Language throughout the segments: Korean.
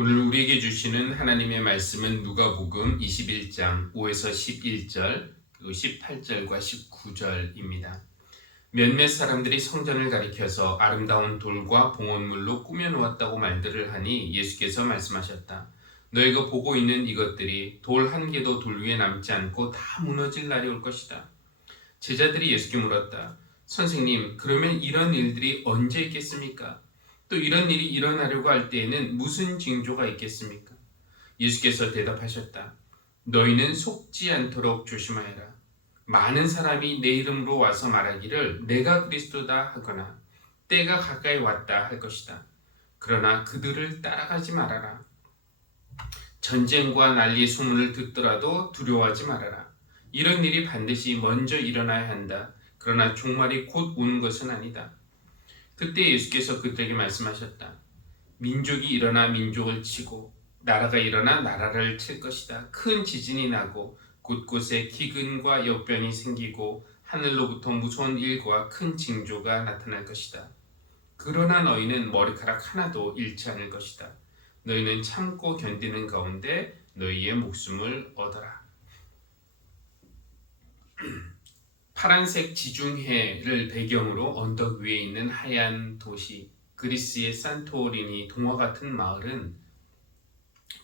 오늘 우리에게 주시는 하나님의 말씀은 누가복음 21장 5에서 11절 그리고 18절과 19절입니다. 몇몇 사람들이 성전을 가리켜서 아름다운 돌과 봉헌물로 꾸며놓았다고 말들을 하니 예수께서 말씀하셨다. 너희가 보고 있는 이것들이 돌 한 개도 돌 위에 남지 않고 다 무너질 날이 올 것이다. 제자들이 예수께 물었다. 선생님, 그러면 이런 일들이 언제 있겠습니까? 또 이런 일이 일어나려고 할 때에는 무슨 징조가 있겠습니까? 예수께서 대답하셨다. 너희는 속지 않도록 조심하여라. 많은 사람이 내 이름으로 와서 말하기를 내가 그리스도다 하거나 때가 가까이 왔다 할 것이다. 그러나 그들을 따라가지 말아라. 전쟁과 난리의 소문을 듣더라도 두려워하지 말아라. 이런 일이 반드시 먼저 일어나야 한다. 그러나 종말이 곧 오는 것은 아니다. 그때 예수께서 그들에게 말씀하셨다. 민족이 일어나 민족을 치고 나라가 일어나 나라를 칠 것이다. 큰 지진이 나고 곳곳에 기근과 역변이 생기고 하늘로부터 무서운 일과 큰 징조가 나타날 것이다. 그러나 너희는 머리카락 하나도 잃지 않을 것이다. 너희는 참고 견디는 가운데 너희의 목숨을 얻어라. 파란색 지중해를 배경으로 언덕 위에 있는 하얀 도시 그리스의 산토리니 동화 같은 마을은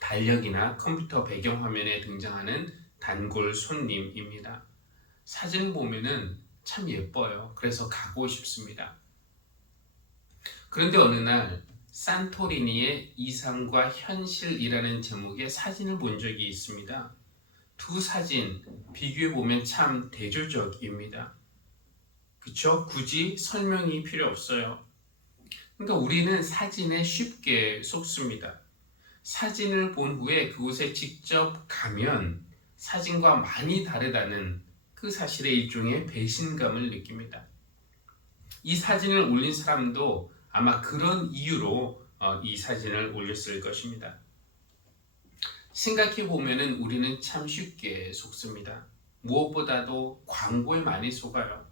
달력이나 컴퓨터 배경화면에 등장하는 단골 손님입니다. 사진 보면은 참 예뻐요. 그래서 가고 싶습니다. 그런데 어느 날 산토리니의 이상과 현실이라는 제목의 사진을 본 적이 있습니다. 두 사진 비교해보면 참 대조적입니다. 그쵸? 굳이 설명이 필요 없어요. 그러니까 우리는 사진에 쉽게 속습니다. 사진을 본 후에 그곳에 직접 가면 사진과 많이 다르다는 그 사실에 일종의 배신감을 느낍니다. 이 사진을 올린 사람도 아마 그런 이유로 이 사진을 올렸을 것입니다. 생각해 보면은 우리는 참 쉽게 속습니다. 무엇보다도 광고에 많이 속아요.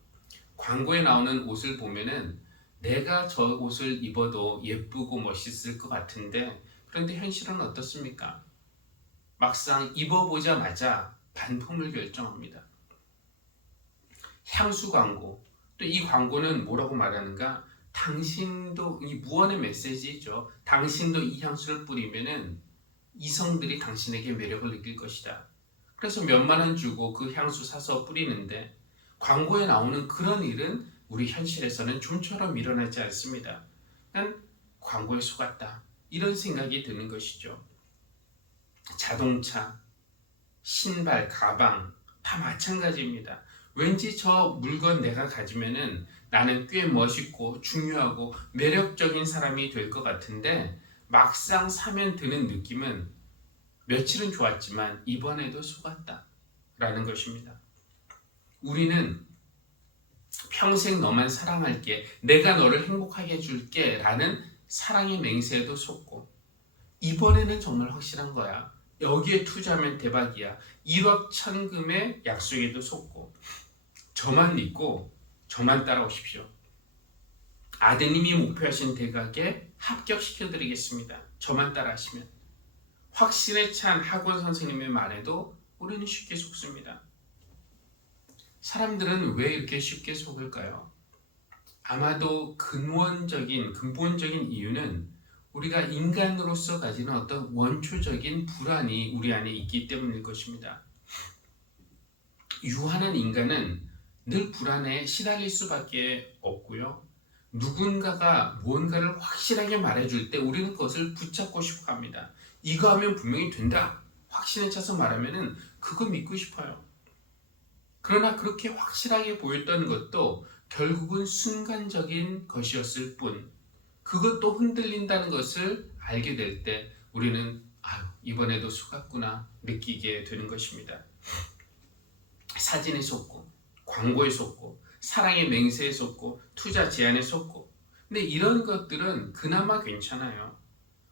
광고에 나오는 옷을 보면은 내가 저 옷을 입어도 예쁘고 멋있을 것 같은데 그런데 현실은 어떻습니까? 막상 입어보자마자 반품을 결정합니다. 향수 광고. 또 이 광고는 뭐라고 말하는가? 당신도 이 무언의 메시지죠. 당신도 이 향수를 뿌리면은 이성들이 당신에게 매력을 느낄 것이다. 그래서 몇만 원 주고 그 향수 사서 뿌리는데 광고에 나오는 그런 일은 우리 현실에서는 좀처럼 일어나지 않습니다. 난 광고에 속았다. 이런 생각이 드는 것이죠. 자동차, 신발, 가방 다 마찬가지입니다. 왠지 저 물건 내가 가지면은 나는 꽤 멋있고 중요하고 매력적인 사람이 될 것 같은데 막상 사면 드는 느낌은 며칠은 좋았지만 이번에도 속았다 라는 것입니다. 우리는 평생 너만 사랑할게, 내가 너를 행복하게 해줄게 라는 사랑의 맹세에도 속고 이번에는 정말 확실한 거야, 여기에 투자하면 대박이야, 1억 천금의 약속에도 속고 저만 믿고 저만 따라오십시오. 아드님이 목표하신 대학에 합격시켜드리겠습니다. 저만 따라하시면. 확신에 찬 학원 선생님의 말에도 우리는 쉽게 속습니다. 사람들은 왜 이렇게 쉽게 속을까요? 아마도 근본적인 이유는 우리가 인간으로서 가지는 어떤 원초적인 불안이 우리 안에 있기 때문일 것입니다. 유한한 인간은 늘 불안에 시달릴 수밖에 없고요. 누군가가 무언가를 확실하게 말해줄 때 우리는 그것을 붙잡고 싶어 합니다. 이거 하면 분명히 된다. 확신에 차서 말하면 그거 믿고 싶어요. 그러나 그렇게 확실하게 보였던 것도 결국은 순간적인 것이었을 뿐, 그것도 흔들린다는 것을 알게 될 때 우리는 이번에도 속았구나 느끼게 되는 것입니다. 사진에 속고, 광고에 속고, 사랑의 맹세에 속고, 투자 제안에 속고. 근데 이런 것들은 그나마 괜찮아요.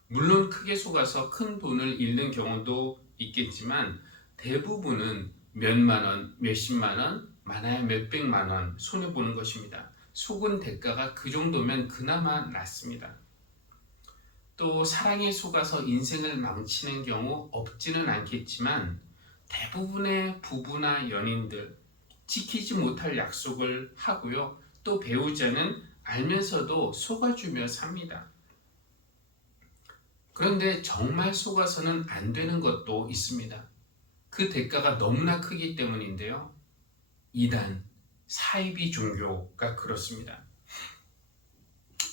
물론 크게 속아서 큰 돈을 잃는 경우도 있겠지만 대부분은 몇만 원, 몇십만 원, 많아야 몇백만 원 손해보는 것입니다. 속은 대가가 그 정도면 그나마 낫습니다. 또 사랑에 속아서 인생을 망치는 경우 없지는 않겠지만 대부분의 부부나 연인들 지키지 못할 약속을 하고요. 또 배우자는 알면서도 속아주며 삽니다. 그런데 정말 속아서는 안 되는 것도 있습니다. 그 대가가 너무나 크기 때문인데요. 이단, 사이비 종교가 그렇습니다.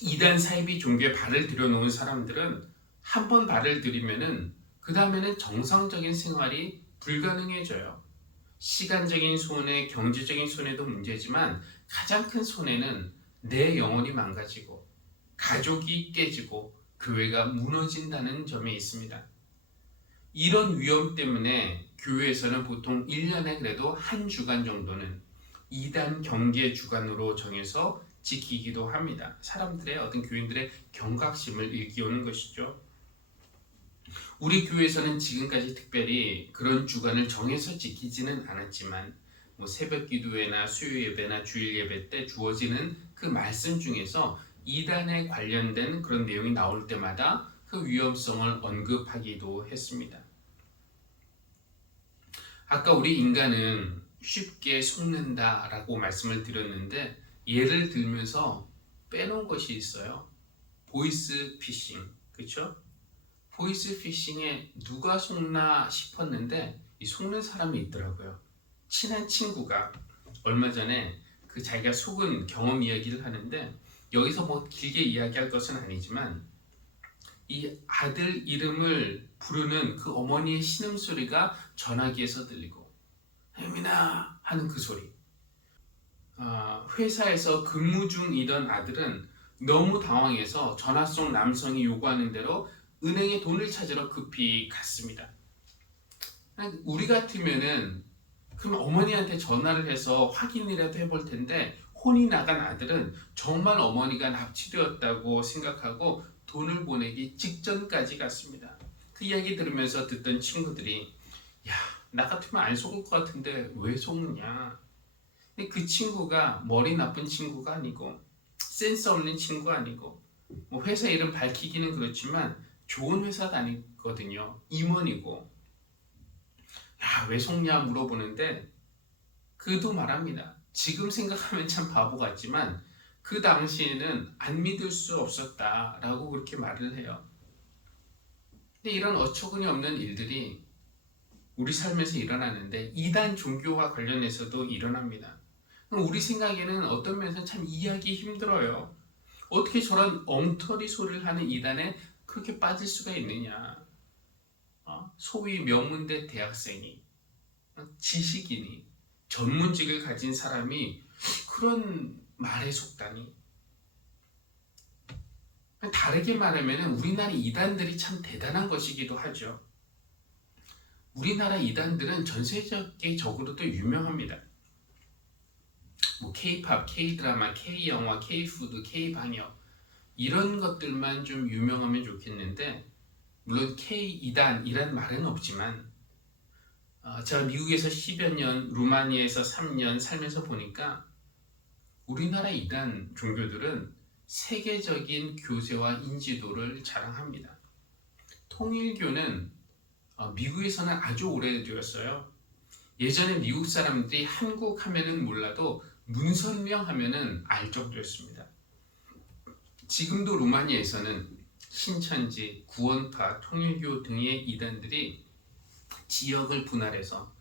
이단 사이비 종교에 발을 들여놓은 사람들은 한 번 발을 들이면은 그 다음에는 정상적인 생활이 불가능해져요. 시간적인 손해, 경제적인 손해도 문제지만 가장 큰 손해는 내 영혼이 망가지고 가족이 깨지고 교회가 무너진다는 점에 있습니다. 이런 위험 때문에 교회에서는 보통 1년에 그래도 한 주간 정도는 이단 경계 주간으로 정해서 지키기도 합니다. 사람들의 어떤 교인들의 경각심을 일깨우는 것이죠. 우리 교회에서는 지금까지 특별히 그런 주간을 정해서 지키지는 않았지만 새벽 기도회나 수요 예배나 주일 예배 때 주어지는 그 말씀 중에서 이단에 관련된 그런 내용이 나올 때마다 그 위험성을 언급하기도 했습니다. 아까 우리 인간은 쉽게 속는다라고 말씀을 드렸는데 예를 들면서 빼놓은 것이 있어요. 보이스 피싱, 그렇죠? 보이스 피싱에 누가 속나 싶었는데 이 속는 사람이 있더라고요. 친한 친구가 얼마 전에 그 자기가 속은 경험 이야기를 하는데 여기서 뭐 길게 이야기할 것은 아니지만 이 아들 이름을 부르는 그 어머니의 신음소리가 전화기에서 들리고 혜민아 하는 그 소리. 회사에서 근무 중이던 아들은 너무 당황해서 전화 속 남성이 요구하는 대로 은행에 돈을 찾으러 급히 갔습니다. 우리 같으면은 그럼 어머니한테 전화를 해서 확인이라도 해볼 텐데 혼이 나간 아들은 정말 어머니가 납치되었다고 생각하고 돈을 보내기 직전까지 갔습니다. 그 이야기 들으면서 듣던 친구들이 야, 나 같으면 안 속을 것 같은데 왜 속느냐. 근데 그 친구가 머리 나쁜 친구가 아니고 센스 없는 친구가 아니고 뭐 회사 이름 밝히기는 그렇지만 좋은 회사 다니거든요. 임원이고 야, 왜 속냐 물어보는데 그도 말합니다. 지금 생각하면 참 바보 같지만 그 당시에는 안 믿을 수 없었다라고 그렇게 말을 해요. 근데 이런 어처구니 없는 일들이 우리 삶에서 일어나는데 이단 종교와 관련해서도 일어납니다. 우리 생각에는 어떤 면에서 참 이해하기 힘들어요. 어떻게 저런 엉터리 소리를 하는 이단에 그렇게 빠질 수가 있느냐. 소위 명문대 대학생이 지식인이 전문직을 가진 사람이 그런 말에 속다니. 다르게 말하면 우리나라 이단들이 참 대단한 것이기도 하죠. 우리나라 이단들은 전 세계적으로도 유명합니다. 뭐 K-팝, K-드라마, K-영화, K-푸드, K-방역 이런 것들만 좀 유명하면 좋겠는데 물론 K-이단이란 말은 없지만 제가 미국에서 10여 년, 루마니아에서 3년 살면서 보니까 우리나라 이단 종교들은 세계적인 교세와 인지도를 자랑합니다. 통일교는 미국에서는 아주 오래되었어요. 예전에 미국 사람들이 한국 하면은 몰라도 문선명 하면은 알 정도였습니다. 지금도 루마니아에서는 신천지, 구원파, 통일교 등의 이단들이 지역을 분할해서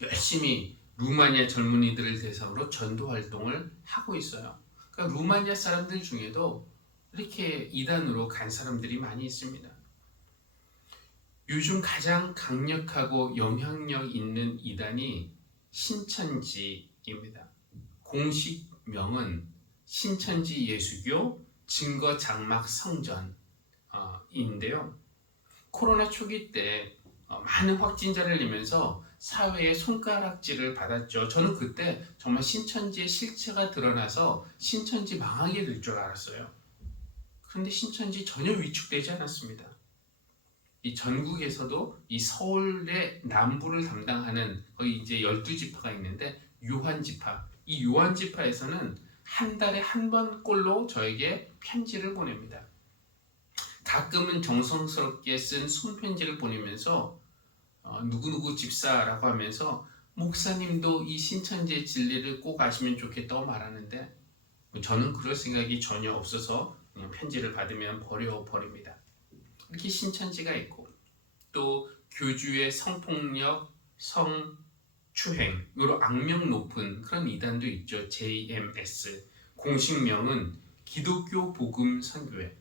열심히 루마니아 젊은이들을 대상으로 전도 활동을 하고 있어요. 그러니까 루마니아 사람들 중에도 이렇게 이단으로 간 사람들이 많이 있습니다. 요즘 가장 강력하고 영향력 있는 이단이 신천지입니다. 공식명은 신천지 예수교 증거장막 성전인데요. 코로나 초기 때 많은 확진자를 내면서 사회의 손가락질을 받았죠. 저는 그때 정말 신천지의 실체가 드러나서 신천지 망하게 될 줄 알았어요. 그런데 신천지 전혀 위축되지 않았습니다. 이 전국에서도 이 서울의 남부를 담당하는 거의 이제 12지파가 있는데 요한지파, 이 요한지파에서는 한 달에 한 번꼴로 저에게 편지를 보냅니다. 가끔은 정성스럽게 쓴 손편지를 보내면서 누구누구 집사라고 하면서 목사님도 이 신천지의 진리를 꼭 아시면 좋겠다고 말하는데 저는 그럴 생각이 전혀 없어서 그냥 편지를 받으면 버립니다. 이렇게 신천지가 있고 또 교주의 성폭력, 성추행으로 악명 높은 그런 이단도 있죠. JMS. 공식명은 기독교 복음 선교회.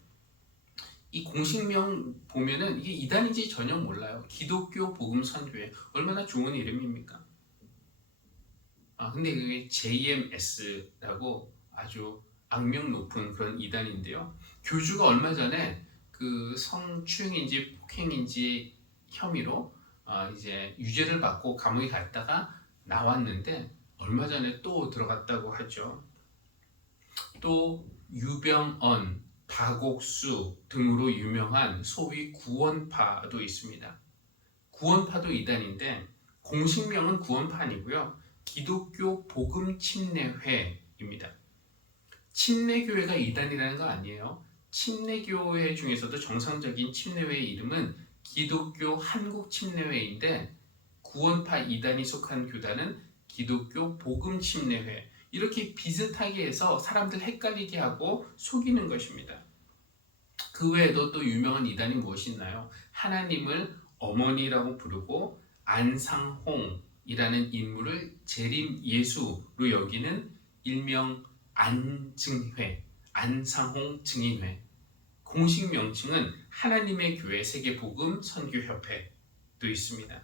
이 공식명 보면은 이게 이단인지 전혀 몰라요. 기독교 복음 선교회. 얼마나 좋은 이름입니까? 근데 그게 JMS라고 아주 악명 높은 그런 이단인데요. 교주가 얼마 전에 그 성추행인지 폭행인지 혐의로 이제 유죄를 받고 감옥에 갔다가 나왔는데 얼마 전에 또 들어갔다고 하죠. 또 유병언, 박옥수 등으로 유명한 소위 구원파도 있습니다. 구원파도 이단인데 공식명은 구원파 아니고요. 기독교 복음 침례회입니다. 침례교회가 이단이라는 거 아니에요. 침례교회 중에서도 정상적인 침례회의 이름은 기독교 한국침례회인데 구원파 이단이 속한 교단은 기독교 복음침례회. 이렇게 비슷하게 해서 사람들 헷갈리게 하고 속이는 것입니다. 그 외에도 또 유명한 이단이 무엇이 있나요? 하나님을 어머니라고 부르고 안상홍이라는 인물을 재림 예수로 여기는 일명 안증회, 안상홍 증인회. 공식 명칭은 하나님의 교회 세계복음 선교협회도 있습니다.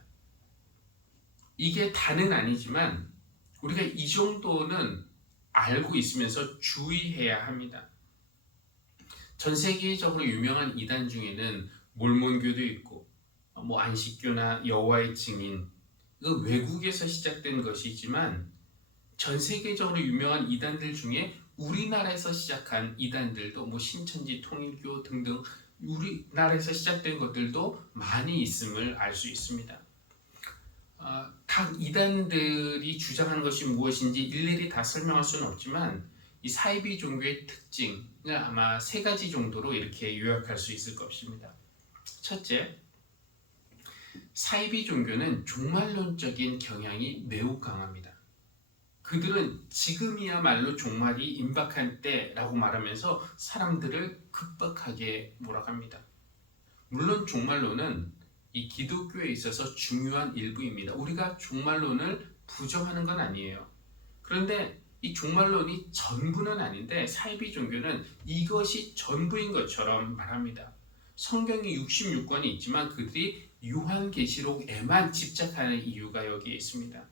이게 다는 아니지만 우리가 이 정도는 알고 있으면서 주의해야 합니다. 전 세계적으로 유명한 이단 중에는 몰몬교도 있고 안식교나 여호와의 증인, 이거 외국에서 시작된 것이지만 전 세계적으로 유명한 이단들 중에 우리나라에서 시작한 이단들도 신천지, 통일교 등등 우리나라에서 시작된 것들도 많이 있음을 알 수 있습니다. 각 이단들이 주장하는 것이 무엇인지 일일이 다 설명할 수는 없지만 이 사이비 종교의 특징을 아마 3가지 정도로 이렇게 요약할 수 있을 것입니다. 첫째, 사이비 종교는 종말론적인 경향이 매우 강합니다. 그들은 지금이야말로 종말이 임박한 때라고 말하면서 사람들을 급박하게 몰아갑니다. 물론 종말론은 이 기독교에 있어서 중요한 일부입니다. 우리가 종말론을 부정하는 건 아니에요. 그런데 이 종말론이 전부는 아닌데 사이비 종교는 이것이 전부인 것처럼 말합니다. 성경이 66권이 있지만 그들이 요한계시록에만 집착하는 이유가 여기에 있습니다.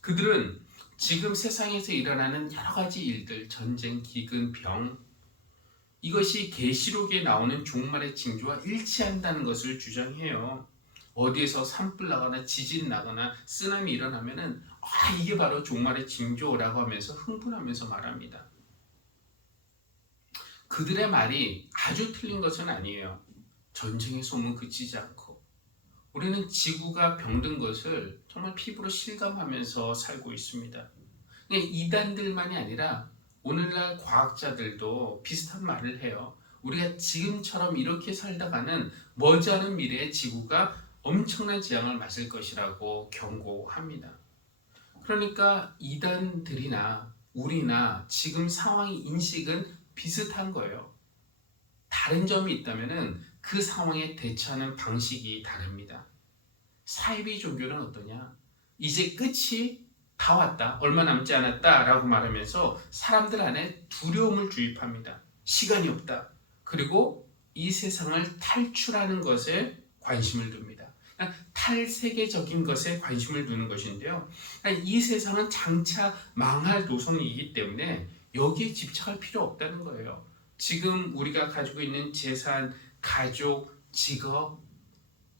그들은 지금 세상에서 일어나는 여러 가지 일들, 전쟁, 기근, 병, 이것이 계시록에 나오는 종말의 징조와 일치한다는 것을 주장해요. 어디에서 산불 나거나 지진 나거나 쓰나미 일어나면은 이게 바로 종말의 징조라고 하면서 흥분하면서 말합니다. 그들의 말이 아주 틀린 것은 아니에요. 전쟁의 소문 그치지 않고 우리는 지구가 병든 것을 정말 피부로 실감하면서 살고 있습니다. 이단들만이 아니라 오늘날 과학자들도 비슷한 말을 해요. 우리가 지금처럼 이렇게 살다가는 머지않은 미래에 지구가 엄청난 재앙을 맞을 것이라고 경고합니다. 그러니까 이단들이나 우리나 지금 상황의 인식은 비슷한 거예요. 다른 점이 있다면 그 상황에 대처하는 방식이 다릅니다. 사이비 종교는 어떠냐? 이제 끝이 다 왔다, 얼마 남지 않았다 라고 말하면서 사람들 안에 두려움을 주입합니다. 시간이 없다. 그리고 이 세상을 탈출하는 것에 관심을 둡니다. 탈세계적인 것에 관심을 두는 것인데요. 이 세상은 장차 망할 노선이기 때문에 여기에 집착할 필요 없다는 거예요. 지금 우리가 가지고 있는 재산, 가족, 직업,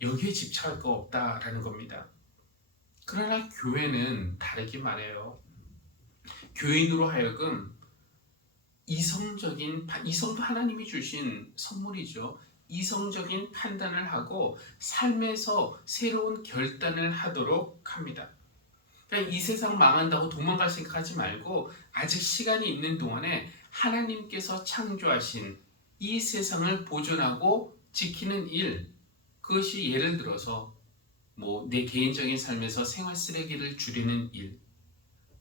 여기에 집착할 거 없다라는 겁니다. 그러나 교회는 다르게 말해요. 교인으로 하여금 이성도 하나님이 주신 선물이죠. 이성적인 판단을 하고 삶에서 새로운 결단을 하도록 합니다. 그러니까 이 세상 망한다고 도망갈 생각하지 말고 아직 시간이 있는 동안에 하나님께서 창조하신 이 세상을 보존하고 지키는 일, 그것이 예를 들어서 내 개인적인 삶에서 생활 쓰레기를 줄이는 일,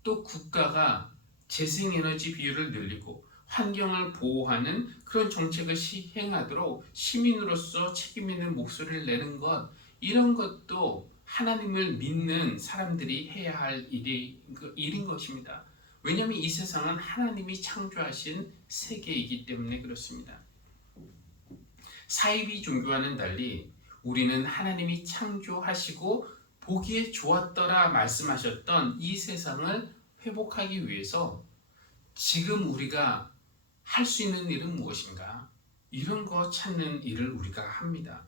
또 국가가 재생에너지 비율을 늘리고 환경을 보호하는 그런 정책을 시행하도록 시민으로서 책임 있는 목소리를 내는 것, 이런 것도 하나님을 믿는 사람들이 해야 할 일인 것입니다. 왜냐하면 이 세상은 하나님이 창조하신 세계이기 때문에 그렇습니다. 사이비 종교와는 달리 우리는 하나님이 창조하시고 보기에 좋았더라 말씀하셨던 이 세상을 회복하기 위해서 지금 우리가 할 수 있는 일은 무엇인가? 이런 거 찾는 일을 우리가 합니다.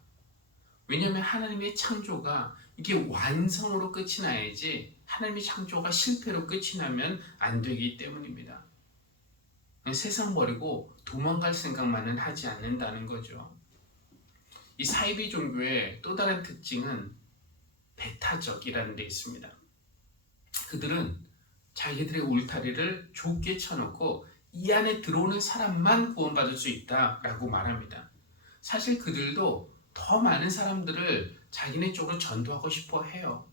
왜냐하면 하나님의 창조가 이게 완성으로 끝이 나야지 하나님의 창조가 실패로 끝이 나면 안 되기 때문입니다. 세상 버리고 도망갈 생각만은 하지 않는다는 거죠. 이 사이비 종교의 또 다른 특징은 배타적이라는 데 있습니다. 그들은 자기들의 울타리를 좁게 쳐놓고 이 안에 들어오는 사람만 구원받을 수 있다라고 말합니다. 사실 그들도 더 많은 사람들을 자기네 쪽으로 전도하고 싶어 해요.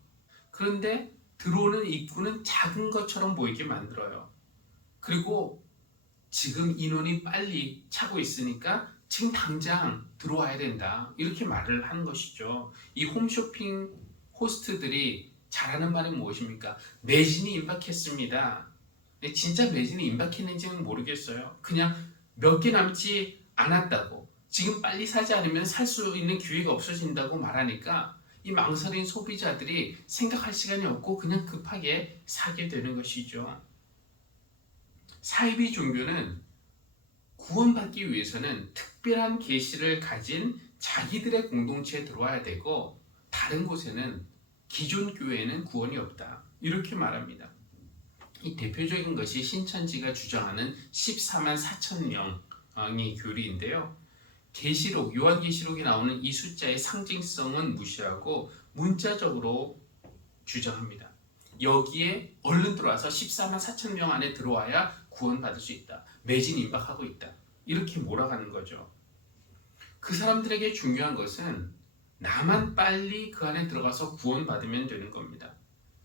그런데 들어오는 입구는 작은 것처럼 보이게 만들어요. 그리고 지금 인원이 빨리 차고 있으니까 지금 당장 들어와야 된다, 이렇게 말을 하는 것이죠. 이 홈쇼핑 호스트들이 잘하는 말이 무엇입니까? 매진이 임박했습니다. 진짜 매진이 임박했는지는 모르겠어요. 그냥 몇 개 남지 않았다고, 지금 빨리 사지 않으면 살 수 있는 기회가 없어진다고 말하니까 이 망설인 소비자들이 생각할 시간이 없고 그냥 급하게 사게 되는 것이죠. 사이비 종교는 구원받기 위해서는 특별한 계시를 가진 자기들의 공동체에 들어와야 되고, 다른 곳에는, 기존 교회에는 구원이 없다, 이렇게 말합니다. 이 대표적인 것이 신천지가 주장하는 14만 4천 명의 교리인데요. 계시록, 요한계시록에 나오는 이 숫자의 상징성은 무시하고 문자적으로 주장합니다. 여기에 얼른 들어와서 14만 4천 명 안에 들어와야 구원받을 수 있다, 매진 임박하고 있다, 이렇게 몰아가는 거죠. 그 사람들에게 중요한 것은 나만 빨리 그 안에 들어가서 구원받으면 되는 겁니다.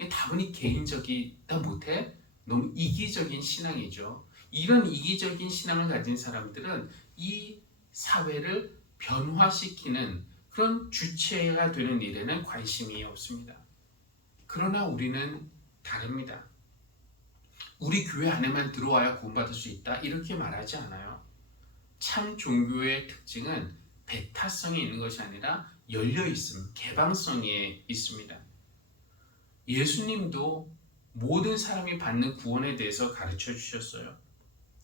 다분히 개인적이다 못해 너무 이기적인 신앙이죠. 이런 이기적인 신앙을 가진 사람들은 이 사회를 변화시키는 그런 주체가 되는 일에는 관심이 없습니다. 그러나 우리는 다릅니다. 우리 교회 안에만 들어와야 구원받을 수 있다, 이렇게 말하지 않아요. 참 종교의 특징은 배타성이 있는 것이 아니라 열려있음, 개방성에 있습니다. 예수님도 모든 사람이 받는 구원에 대해서 가르쳐 주셨어요.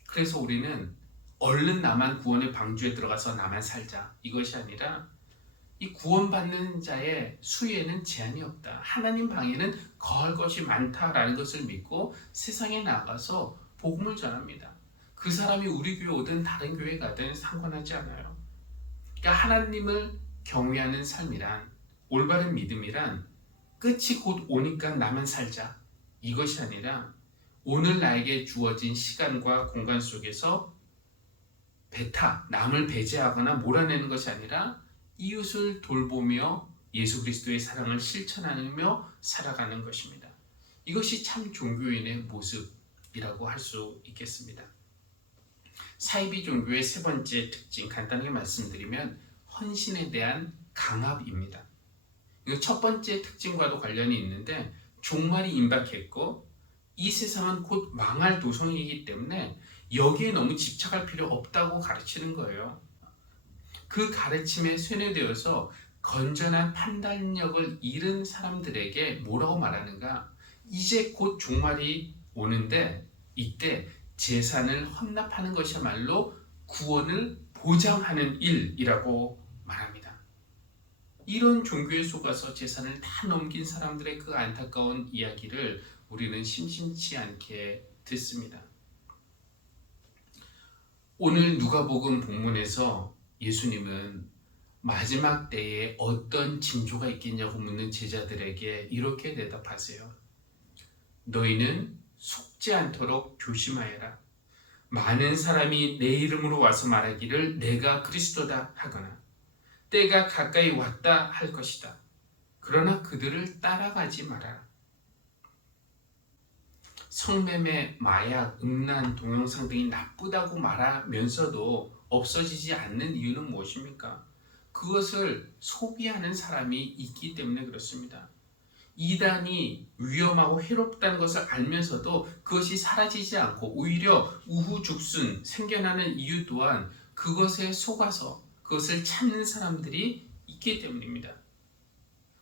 그래서 우리는 얼른 나만 구원의 방주에 들어가서 나만 살자, 이것이 아니라 이 구원받는 자의 수에는 제한이 없다, 하나님 방에는 거할 것이 많다라는 것을 믿고 세상에 나가서 복음을 전합니다. 그 사람이 우리 교회 오든 다른 교회 가든 상관하지 않아요. 그러니까 하나님을 경외하는 삶이란, 올바른 믿음이란 끝이 곧 오니까 나만 살자, 이것이 아니라 오늘 나에게 주어진 시간과 공간 속에서 남을 배제하거나 몰아내는 것이 아니라 이웃을 돌보며 예수 그리스도의 사랑을 실천하며 살아가는 것입니다. 이것이 참 종교인의 모습이라고 할 수 있겠습니다. 사이비 종교의 세 번째 특징, 간단하게 말씀드리면 헌신에 대한 강압입니다. 이거 첫 번째 특징과도 관련이 있는데, 종말이 임박했고 이 세상은 곧 망할 도성이기 때문에 여기에 너무 집착할 필요 없다고 가르치는 거예요. 그 가르침에 쇠뇌되어서 건전한 판단력을 잃은 사람들에게 뭐라고 말하는가? 이제 곧 종말이 오는데 이때 재산을 헌납하는 것이야말로 구원을 보장하는 일이라고 말합니다. 이런 종교에 속아서 재산을 다 넘긴 사람들의 그 안타까운 이야기를 우리는 심심치 않게 듣습니다. 오늘 누가복음 본문에서 예수님은 마지막 때에 어떤 징조가 있겠냐고 묻는 제자들에게 이렇게 대답하세요. 너희는 속지 않도록 조심하여라. 많은 사람이 내 이름으로 와서 말하기를 내가 그리스도다 하거나 때가 가까이 왔다 할 것이다. 그러나 그들을 따라가지 말아라. 성매매, 마약, 음란, 동영상 등이 나쁘다고 말하면서도 없어지지 않는 이유는 무엇입니까? 그것을 소비하는 사람이 있기 때문에 그렇습니다. 이단이 위험하고 해롭다는 것을 알면서도 그것이 사라지지 않고 오히려 우후죽순 생겨나는 이유 또한 그것에 속아서 그것을 찾는 사람들이 있기 때문입니다.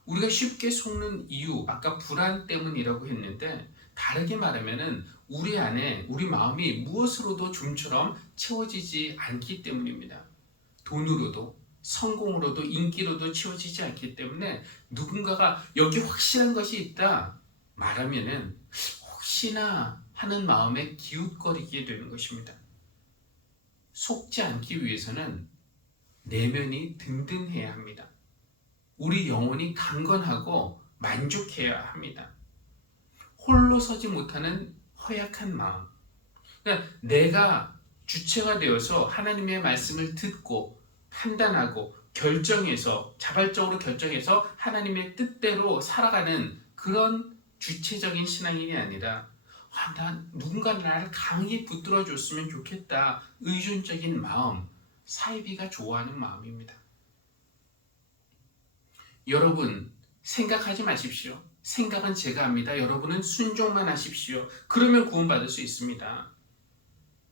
우리가 쉽게 속는 이유, 아까 불안 때문이라고 했는데 다르게 말하면은 우리 안에 우리 마음이 무엇으로도 좀처럼 채워지지 않기 때문입니다. 돈으로도 성공으로도 인기로도 채워지지 않기 때문에 누군가가 여기 확실한 것이 있다 말하면은 혹시나 하는 마음에 기웃거리게 되는 것입니다. 속지 않기 위해서는 내면이 든든해야 합니다. 우리 영혼이 강건하고 만족해야 합니다. 홀로 서지 못하는 허약한 마음. 그러니까 내가 주체가 되어서 하나님의 말씀을 듣고 판단하고 결정해서 자발적으로 결정해서 하나님의 뜻대로 살아가는 그런 주체적인 신앙인이 아니라 난 누군가 나를 강히 붙들어 줬으면 좋겠다. 의존적인 마음, 사이비가 좋아하는 마음입니다. 여러분 생각하지 마십시오. 생각은 제가 합니다. 여러분은 순종만 하십시오. 그러면 구원받을 수 있습니다.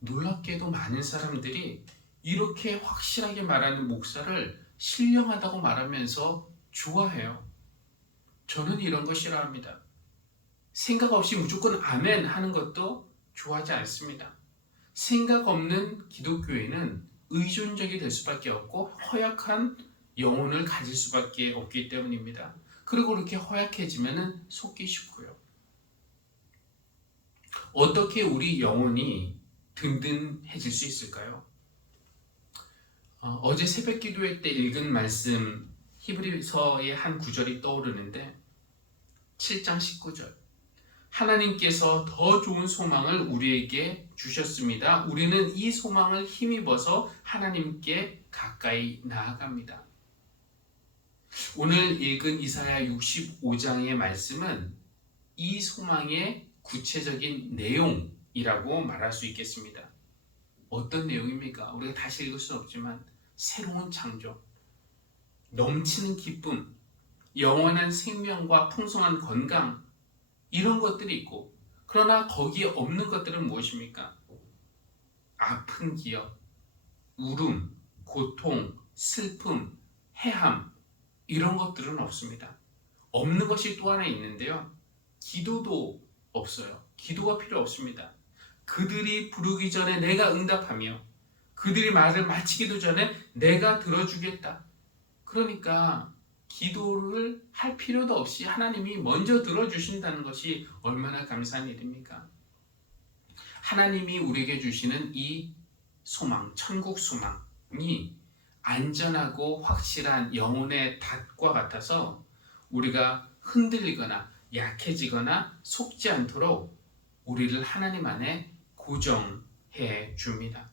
놀랍게도 많은 사람들이 이렇게 확실하게 말하는 목사를 신령하다고 말하면서 좋아해요. 저는 이런 거 싫어합니다. 생각 없이 무조건 아멘 하는 것도 좋아하지 않습니다. 생각 없는 기독교인은 의존적이 될 수밖에 없고 허약한 영혼을 가질 수밖에 없기 때문입니다. 그리고 그렇게 허약해지면 속기 쉽고요. 어떻게 우리 영혼이 든든해질 수 있을까요? 어제 새벽 기도회 때 읽은 말씀 히브리서의 한 구절이 떠오르는데 7장 19절 하나님께서 더 좋은 소망을 우리에게 주셨습니다. 우리는 이 소망을 힘입어서 하나님께 가까이 나아갑니다. 오늘 읽은 이사야 65장의 말씀은 이 소망의 구체적인 내용이라고 말할 수 있겠습니다. 어떤 내용입니까? 우리가 다시 읽을 수는 없지만 새로운 창조, 넘치는 기쁨, 영원한 생명과 풍성한 건강 이런 것들이 있고 그러나 거기에 없는 것들은 무엇입니까? 아픈 기억, 울음, 고통, 슬픔, 해함 이런 것들은 없습니다. 없는 것이 또 하나 있는데요. 기도도 없어요. 기도가 필요 없습니다. 그들이 부르기 전에 내가 응답하며 그들이 말을 마치기도 전에 내가 들어주겠다. 그러니까 기도를 할 필요도 없이 하나님이 먼저 들어주신다는 것이 얼마나 감사한 일입니까? 하나님이 우리에게 주시는 이 소망, 천국 소망이 안전하고 확실한 영혼의 닷과 같아서 우리가 흔들리거나 약해지거나 속지 않도록 우리를 하나님 안에 고정해 줍니다.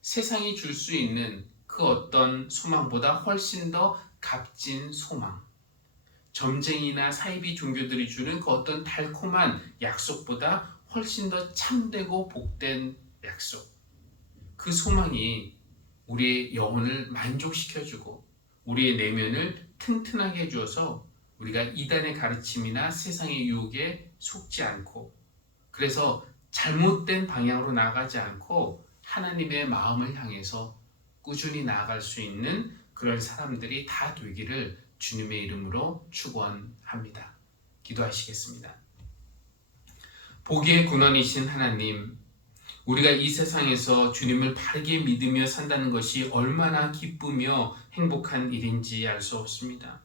세상이 줄 수 있는 그 어떤 소망보다 훨씬 더 값진 소망, 점쟁이나 사이비 종교들이 주는 그 어떤 달콤한 약속보다 훨씬 더 참되고 복된 약속, 그 소망이 우리의 영혼을 만족시켜주고 우리의 내면을 튼튼하게 해주어서 우리가 이단의 가르침이나 세상의 유혹에 속지 않고 그래서 잘못된 방향으로 나아가지 않고 하나님의 마음을 향해서 꾸준히 나아갈 수 있는 그런 사람들이 다 되기를 주님의 이름으로 축원합니다. 기도하시겠습니다. 복의 근원이신 하나님, 우리가 이 세상에서 주님을 바르게 믿으며 산다는 것이 얼마나 기쁘며 행복한 일인지 알 수 없습니다.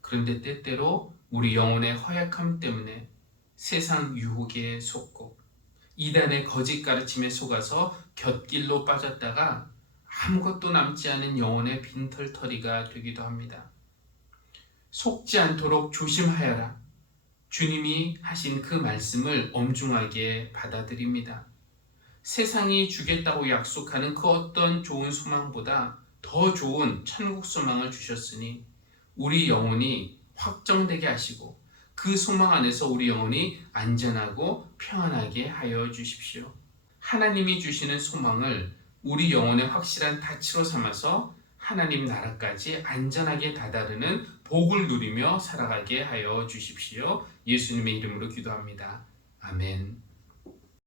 그런데 때때로 우리 영혼의 허약함 때문에 세상 유혹에 속고 이단의 거짓 가르침에 속아서 곁길로 빠졌다가 아무것도 남지 않은 영혼의 빈털터리가 되기도 합니다. 속지 않도록 조심하여라. 주님이 하신 그 말씀을 엄중하게 받아들입니다. 세상이 주겠다고 약속하는 그 어떤 좋은 소망보다 더 좋은 천국 소망을 주셨으니 우리 영혼이 확정되게 하시고 그 소망 안에서 우리 영혼이 안전하고 평안하게 하여 주십시오. 하나님이 주시는 소망을 우리 영혼의 확실한 가치로 삼아서 하나님 나라까지 안전하게 다다르는 복을 누리며 살아가게 하여 주십시오. 예수님의 이름으로 기도합니다. 아멘.